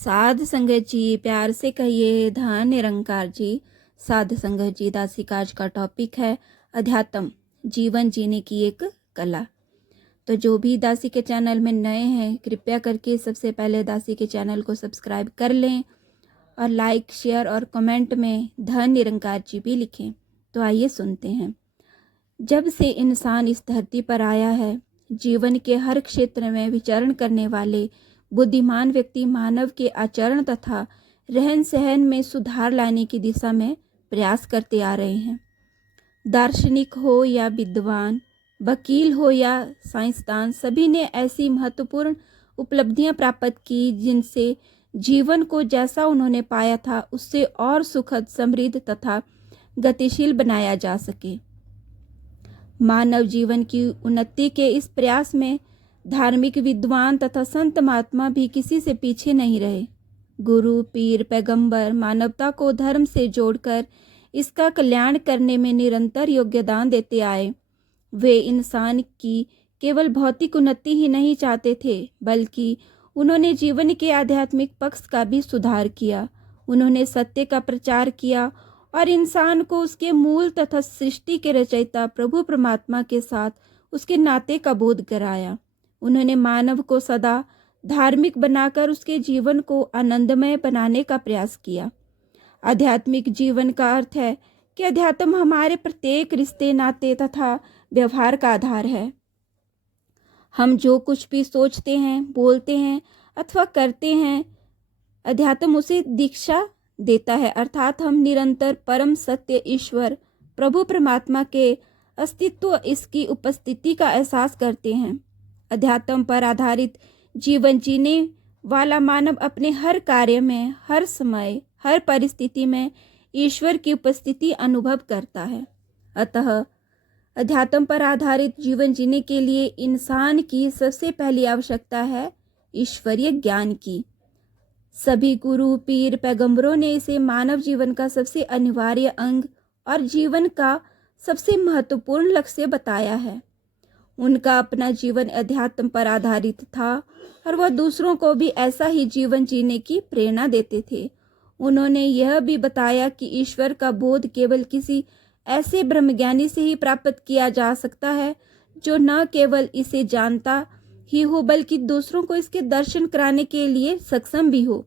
साध संगत जी, प्यार से कहिए धन निरंकार जी। साध संगत जी, दासी का आज का टॉपिक है अध्यात्म, जीवन जीने की एक कला। तो जो भी दासी के चैनल में नए हैं, कृपया करके सबसे पहले दासी के चैनल को सब्सक्राइब कर लें और लाइक, शेयर और कमेंट में धन निरंकार जी भी लिखें। तो आइए सुनते हैं। जब से इंसान इस धरती पर आया है, जीवन के हर क्षेत्र में विचरण करने वाले बुद्धिमान व्यक्ति मानव के आचरण तथा रहन सहन में सुधार लाने की दिशा में प्रयास करते आ रहे हैं। दार्शनिक हो या विद्वान, वकील हो या साइंसदान, सभी ने ऐसी महत्वपूर्ण उपलब्धियां प्राप्त की जिनसे जीवन को जैसा उन्होंने पाया था उससे और सुखद, समृद्ध तथा गतिशील बनाया जा सके। मानव जीवन की उन्नति के इस प्रयास में धार्मिक विद्वान तथा संत महात्मा भी किसी से पीछे नहीं रहे। गुरु, पीर, पैगंबर मानवता को धर्म से जोड़कर इसका कल्याण करने में निरंतर योगदान देते आए। वे इंसान की केवल भौतिक उन्नति ही नहीं चाहते थे, बल्कि उन्होंने जीवन के आध्यात्मिक पक्ष का भी सुधार किया। उन्होंने सत्य का प्रचार किया और इंसान को उसके मूल तथा सृष्टि के रचयिता प्रभु परमात्मा के साथ उसके नाते का बोध कराया। उन्होंने मानव को सदा धार्मिक बनाकर उसके जीवन को आनंदमय बनाने का प्रयास किया। आध्यात्मिक जीवन का अर्थ है कि अध्यात्म हमारे प्रत्येक रिश्ते, नाते तथा व्यवहार का आधार है। हम जो कुछ भी सोचते हैं, बोलते हैं अथवा करते हैं, अध्यात्म उसे दीक्षा देता है। अर्थात हम निरंतर परम सत्य ईश्वर प्रभु परमात्मा के अस्तित्व, इसकी उपस्थिति का एहसास करते हैं। अध्यात्म पर आधारित जीवन जीने वाला मानव अपने हर कार्य में, हर समय, हर परिस्थिति में ईश्वर की उपस्थिति अनुभव करता है। अतः अध्यात्म पर आधारित जीवन जीने के लिए इंसान की सबसे पहली आवश्यकता है ईश्वरीय ज्ञान की। सभी गुरु, पीर, पैगंबरों ने इसे मानव जीवन का सबसे अनिवार्य अंग और जीवन का सबसे महत्वपूर्ण लक्ष्य बताया है। उनका अपना जीवन अध्यात्म पर आधारित था और वह दूसरों को भी ऐसा ही जीवन जीने की प्रेरणा देते थे। उन्होंने यह भी बताया कि ईश्वर का बोध केवल किसी ऐसे ब्रह्मज्ञानी से ही प्राप्त किया जा सकता है जो न केवल इसे जानता ही हो बल्कि दूसरों को इसके दर्शन कराने के लिए सक्षम भी हो।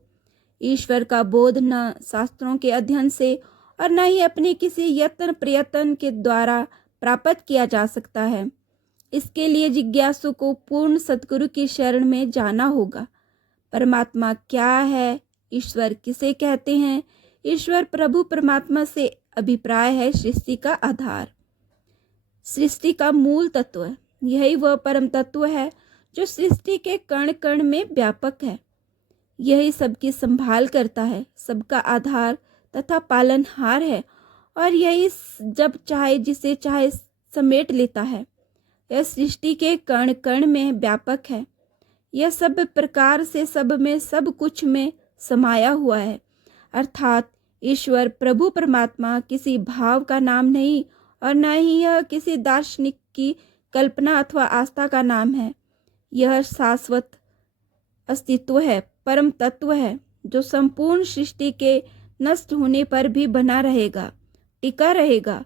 ईश्वर का बोध न शास्त्रों के अध्ययन से और न ही अपने किसी यत्न प्रयत्न के द्वारा प्राप्त किया जा सकता है। इसके लिए जिज्ञासु को पूर्ण सद्गुरु की शरण में जाना होगा। परमात्मा क्या है? ईश्वर किसे कहते हैं? ईश्वर प्रभु परमात्मा से अभिप्राय है सृष्टि का आधार, सृष्टि का मूल तत्व। यही वह परम तत्व है जो सृष्टि के कण कण में व्यापक है। यही सबकी संभाल करता है, सबका आधार तथा पालनहार है और यही जब चाहे जिसे चाहे समेट लेता है। यह सृष्टि के कण कण में व्यापक है। यह सब प्रकार से सब में, सब कुछ में समाया हुआ है। अर्थात ईश्वर प्रभु परमात्मा किसी भाव का नाम नहीं और न ही यह किसी दार्शनिक की कल्पना अथवा आस्था का नाम है। यह शाश्वत अस्तित्व है, परम तत्व है जो संपूर्ण सृष्टि के नष्ट होने पर भी बना रहेगा, टिका रहेगा।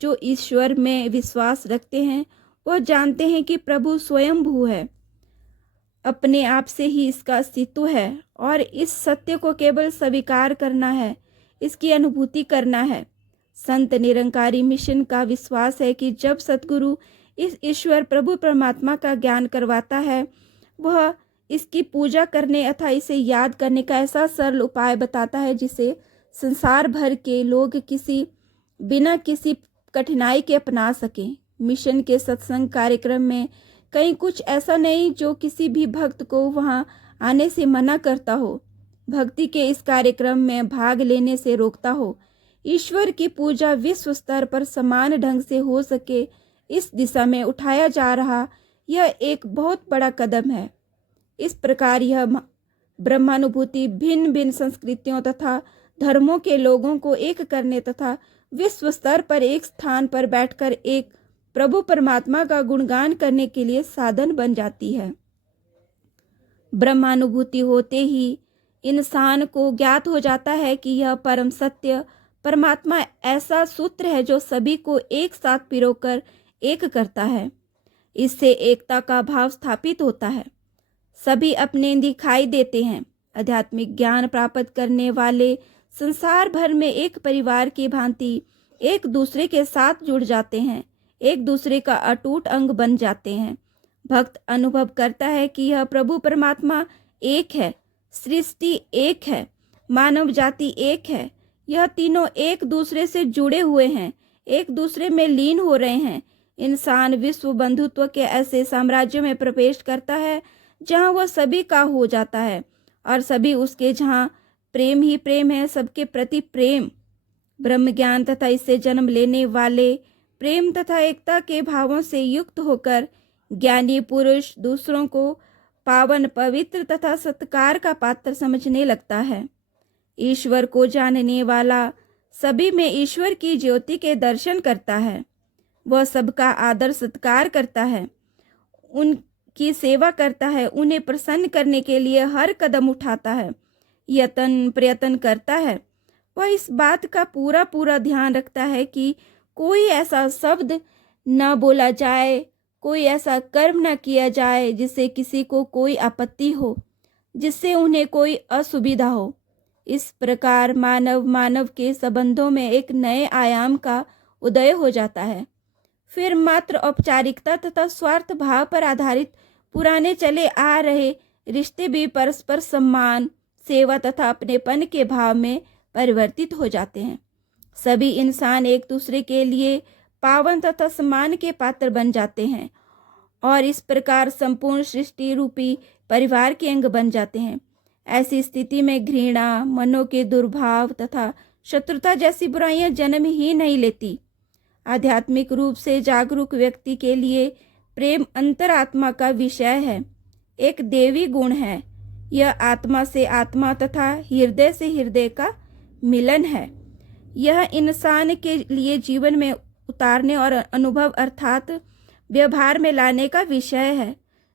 जो ईश्वर में विश्वास रखते हैं वह जानते हैं कि प्रभु स्वयंभू है, अपने आप से ही इसका अस्तित्व है और इस सत्य को केवल स्वीकार करना है, इसकी अनुभूति करना है। संत निरंकारी मिशन का विश्वास है कि जब सतगुरु इस ईश्वर प्रभु परमात्मा का ज्ञान करवाता है, वह इसकी पूजा करने अथवा इसे याद करने का ऐसा सरल उपाय बताता है जिसे संसार भर के लोग बिना किसी कठिनाई के अपना सकें। मिशन के सत्संग कार्यक्रम में कहीं कुछ ऐसा नहीं जो किसी भी भक्त को वहां आने से मना करता हो, भक्ति के इस कार्यक्रम में भाग लेने से रोकता हो। ईश्वर की पूजा विश्व स्तर पर समान ढंग से हो सके, इस दिशा में उठाया जा रहा यह एक बहुत बड़ा कदम है। इस प्रकार यह ब्रह्मानुभूति भिन्न भिन्न संस्कृतियों तथा धर्मों के लोगों को एक करने तथा विश्व स्तर पर एक स्थान पर बैठकर एक प्रभु परमात्मा का गुणगान करने के लिए साधन बन जाती है। ब्रह्मानुभूति होते ही इंसान को ज्ञात हो जाता है कि यह परम सत्य परमात्मा ऐसा सूत्र है जो सभी को एक साथ पिरोकर एक करता है। इससे एकता का भाव स्थापित होता है। सभी अपने दिखाई देते हैं। आध्यात्मिक ज्ञान प्राप्त करने वाले संसार भर में एक परिवार की भांति एक दूसरे के साथ जुड़ जाते हैं, एक दूसरे का अटूट अंग बन जाते हैं। भक्त अनुभव करता है कि यह प्रभु परमात्मा एक है, सृष्टि एक है, मानव जाति एक है। यह तीनों एक दूसरे से जुड़े हुए हैं, एक दूसरे में लीन हो रहे हैं। इंसान विश्व बंधुत्व के ऐसे साम्राज्य में प्रवेश करता है जहाँ वह सभी का हो जाता है और सभी उसके, जहाँ प्रेम ही प्रेम है, सबके प्रति प्रेम। ब्रह्म ज्ञान तथा इससे जन्म लेने वाले प्रेम तथा एकता के भावों से युक्त होकर ज्ञानी पुरुष दूसरों को पावन, पवित्र तथा सत्कार का पात्र समझने लगता है। ईश्वर को जानने वाला सभी में ईश्वर की ज्योति के दर्शन करता है। वह सबका आदर सत्कार करता है, उनकी सेवा करता है, उन्हें प्रसन्न करने के लिए हर कदम उठाता है, यत्न प्रयत्न करता है। वह इस बात का पूरा पूरा ध्यान रखता है कि कोई ऐसा शब्द न बोला जाए, कोई ऐसा कर्म न किया जाए जिससे किसी को कोई आपत्ति हो, जिससे उन्हें कोई असुविधा हो। इस प्रकार मानव मानव के संबंधों में एक नए आयाम का उदय हो जाता है। फिर मात्र औपचारिकता तथा स्वार्थ भाव पर आधारित पुराने चले आ रहे रिश्ते भी परस्पर सम्मान, सेवा तथा अपनेपन के भाव में परिवर्तित हो जाते हैं। सभी इंसान एक दूसरे के लिए पावन तथा सम्मान के पात्र बन जाते हैं और इस प्रकार संपूर्ण सृष्टि रूपी परिवार के अंग बन जाते हैं। ऐसी स्थिति में घृणा, मनों के दुर्भाव तथा शत्रुता जैसी बुराइयां जन्म ही नहीं लेती। आध्यात्मिक रूप से जागरूक व्यक्ति के लिए प्रेम अंतरात्मा का विषय है, एक देवी गुण है। यह आत्मा से आत्मा तथा हृदय से हृदय का मिलन है। यह इंसान के लिए जीवन में उतारने और अनुभव अर्थात व्यवहार में लाने का विषय है।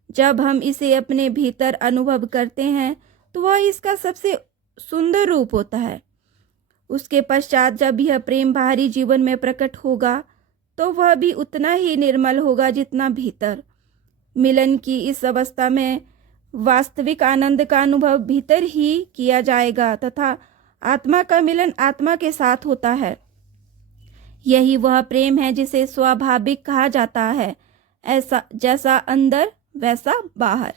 जब हम इसे अपने भीतर अनुभव करते हैं तो वह इसका सबसे सुंदर रूप होता है। उसके पश्चात जब यह प्रेम बाहरी जीवन में प्रकट होगा तो वह भी उतना ही निर्मल होगा जितना भीतर। मिलन की इस अवस्था में वास्तविक आनंद का अनुभव भीतर ही किया जाएगा तथा आत्मा का मिलन आत्मा के साथ होता है। यही वह प्रेम है जिसे स्वाभाविक कहा जाता है, ऐसा जैसा अंदर वैसा बाहर।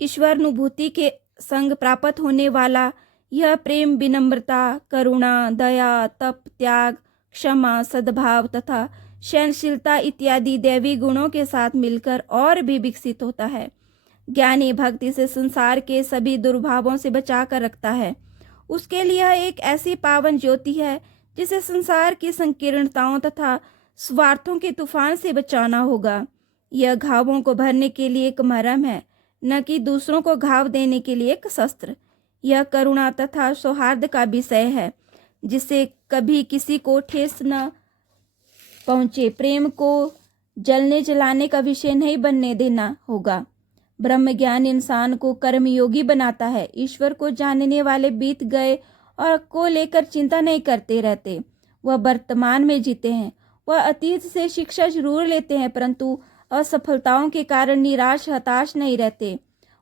ईश्वरानुभूति के संग प्राप्त होने वाला यह प्रेम विनम्रता, करुणा, दया, तप, त्याग, क्षमा, सद्भाव तथा सहनशीलता इत्यादि दैवी गुणों के साथ मिलकर और भी विकसित होता है। ज्ञानी भक्ति से संसार के सभी दुर्भावों से बचा कर रखता है। उसके लिए यह एक ऐसी पावन ज्योति है जिसे संसार की संकीर्णताओं तथा स्वार्थों के तूफान से बचाना होगा। यह घावों को भरने के लिए एक मरहम है, न कि दूसरों को घाव देने के लिए एक शस्त्र। यह करुणा तथा सौहार्द का विषय है जिससे कभी किसी को ठेस न पहुँचे। प्रेम को जलने जलाने का विषय नहीं बनने देना होगा। ब्रह्म ज्ञान इंसान को कर्मयोगी बनाता है। ईश्वर को जानने वाले बीत गए और को लेकर चिंता नहीं करते रहते। वह वर्तमान में जीते हैं। वह अतीत से शिक्षा जरूर लेते हैं परंतु असफलताओं के कारण निराश हताश नहीं रहते।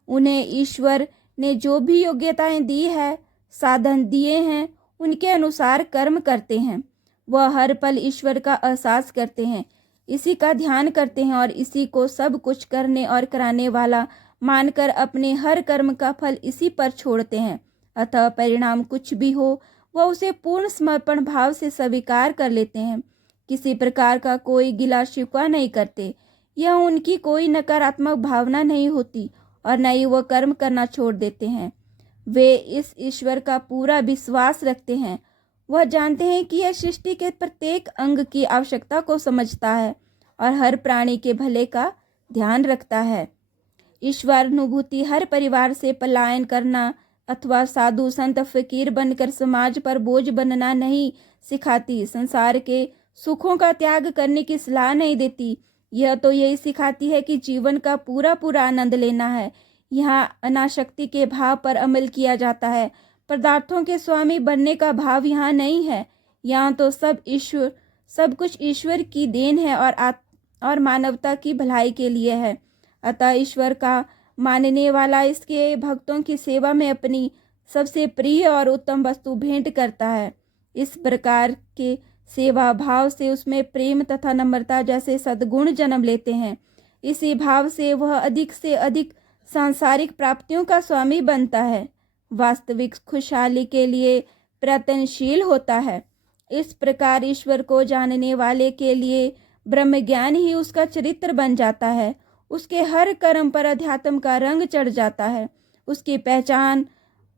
उन्हें ईश्वर ने जो भी योग्यताएं दी है, साधन दिए हैं, उनके अनुसार कर्म करते हैं। वह हर पल ईश्वर का एहसास करते हैं, इसी का ध्यान करते हैं और इसी को सब कुछ करने और कराने वाला मानकर अपने हर कर्म का फल इसी पर छोड़ते हैं। अतः परिणाम कुछ भी हो वह उसे पूर्ण समर्पण भाव से स्वीकार कर लेते हैं। किसी प्रकार का कोई गिला शिकवा नहीं करते। यह उनकी कोई नकारात्मक भावना नहीं होती और न ही वह कर्म करना छोड़ देते हैं। वे इस ईश्वर का पूरा विश्वास रखते हैं। वह जानते हैं कि यह सृष्टि के प्रत्येक अंग की आवश्यकता को समझता है और हर प्राणी के भले का ध्यान रखता है। ईश्वरानुभूति हर परिवार से पलायन करना अथवा साधु संत फकीर बनकर समाज पर बोझ बनना नहीं सिखाती। संसार के सुखों का त्याग करने की सलाह नहीं देती। यह तो यही सिखाती है कि जीवन का पूरा पूरा आनंद लेना है। यहाँ अनासक्ति के भाव पर अमल किया जाता है। पदार्थों के स्वामी बनने का भाव यहाँ नहीं है। यहाँ तो सब कुछ ईश्वर की देन है और मानवता की भलाई के लिए है। अतः ईश्वर का मानने वाला इसके भक्तों की सेवा में अपनी सबसे प्रिय और उत्तम वस्तु भेंट करता है। इस प्रकार के सेवा भाव से उसमें प्रेम तथा नम्रता जैसे सद्गुण जन्म लेते हैं। इसी भाव से वह अधिक से अधिक सांसारिक प्राप्तियों का स्वामी बनता है, वास्तविक खुशहाली के लिए प्रयत्नशील होता है। इस प्रकार ईश्वर को जानने वाले के लिए ब्रह्म ज्ञान ही उसका चरित्र बन जाता है। उसके हर कर्म पर अध्यात्म का रंग चढ़ जाता है। उसकी पहचान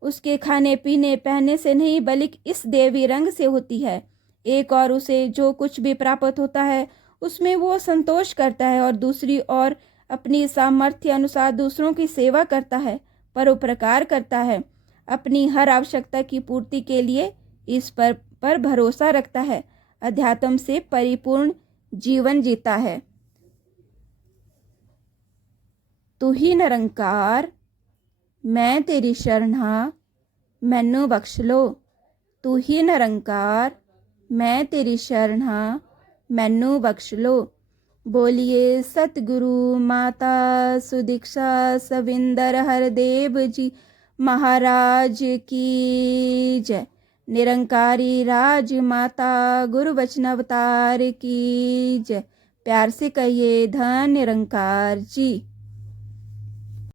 उसके खाने पीने पहनने से नहीं बल्कि इस देवी रंग से होती है। एक और उसे जो कुछ भी प्राप्त होता है उसमें वो संतोष करता है और दूसरी ओर अपनी सामर्थ्य अनुसार दूसरों की सेवा करता है, परोपकार करता है, अपनी हर आवश्यकता की पूर्ति के लिए इस पर भरोसा रखता है, अध्यात्म से परिपूर्ण जीवन जीता है। तू ही निरंकार, मैं तेरी शरण हाँ, मैनू बख्श लो। तू ही निरंकार, मैं तेरी शरण हाँ, मैनू बख्श लो। बोलिए सतगुरु माता सुदीक्षा सविंदर हरदेव जी महाराज की जय। निरंकारी राज माता गुरु वचन अवतार की जय। प्यार से कहिए धन निरंकार जी।